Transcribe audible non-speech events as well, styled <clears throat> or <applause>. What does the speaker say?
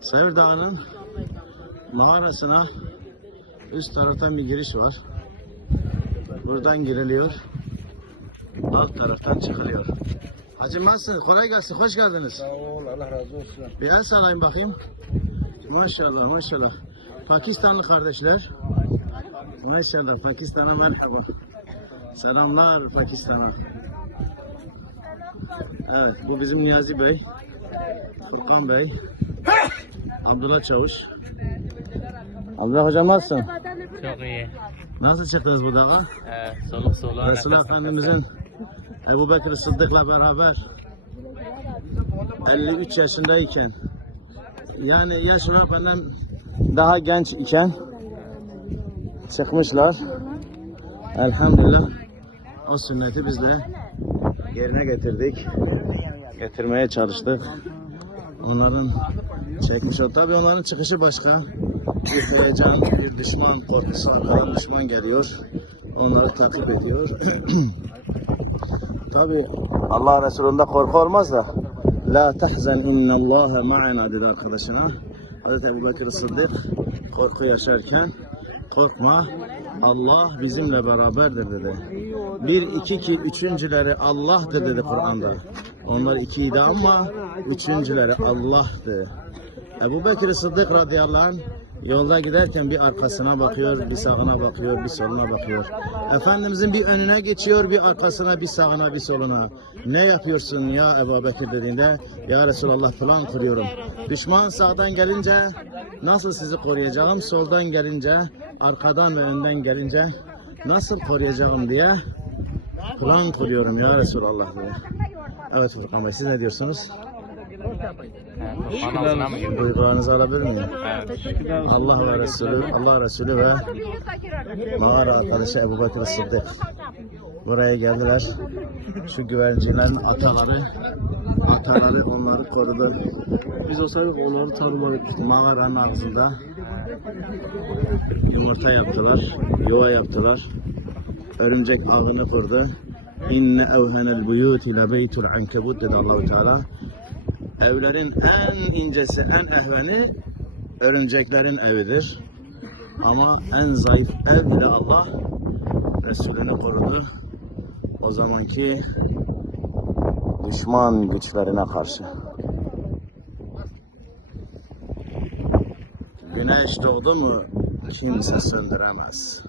Sevir Dağı'nın mağarasına üst taraftan bir giriş var. Buradan giriliyor. Alt taraftan çıkılıyor. Hacı nasılsınız? Kolay gelsin. Hoş geldiniz. Sağ ol, Allah razı olsun. Bir el sallayın bakayım. Maşallah maşallah. Pakistanlı kardeşler. Maşallah Pakistan'a merhaba. Selamlar Pakistan'a. Evet bu bizim Niyazi Bey. Furkan Bey. Abdullah Çavuş. Abdullah hocam nasılsın? Çok iyi. Nasıl çıktınız bu dağa? Ee, soluk soluğa Resul nefes Efendimizin Ebu Bekir Sıddık'la beraber 53 yaşındayken yani yaş olarak benden daha genç iken çıkmışlar. Elhamdülillah o sünneti biz de yerine getirdik. Getirmeye çalıştık. Onların çekmiş o. Tabii onların çıkışı başka. Bir heyecan, bir düşman korkusu, arkadan düşman geliyor. Onları takip ediyor. <clears throat> Tabii Allah Resulü'nde korku olmaz da La tahzen innallâhe ma'ana dedi arkadaşına. Hazreti Ebu Bekir Sıddık korku yaşarken korkma Allah bizimle beraberdir dedi. Bir, iki ki üçüncüleri Allah'tır dedi Kur'an'da. Onlar ikiydi ama üçüncüleri Allah'tı. Ebu Bekir Sıddık radıyallahu anh yolda giderken bir arkasına bakıyor, bir sağına bakıyor, bir soluna bakıyor. Efendimizin bir önüne geçiyor, bir arkasına, bir sağına, bir soluna. Ne yapıyorsun ya Ebu Bekir dediğinde, ya Resulallah plan kuruyorum. Düşman sağdan gelince nasıl sizi koruyacağım, soldan gelince, arkadan ve önden gelince nasıl koruyacağım diye plan kuruyorum ya Resulallah dedi. Evet Furkan Bey siz ne diyorsunuz? Girdi? Duygularınızı alabilir miyim? Evet. Allah ve Resulü, Allah Resulü ve mağara arkadaşı Ebu Bekir Sıddık. Buraya geldiler. Şu güvercinlerin ataları, ataları onları korudu. Biz olsaydık onları tanımadık. Mağaranın ağzında yumurta yaptılar, yuva yaptılar. Örümcek ağını kurdu. İnne evhenel buyuti le beytul ankebut dedi Allahu Teala. Evlerin en incesi, en ehveni örümceklerin evidir. Ama en zayıf ev bile Allah Resulünü korudu. O zamanki düşman güçlerine karşı. Güneş doğdu mu kimse söndüremez.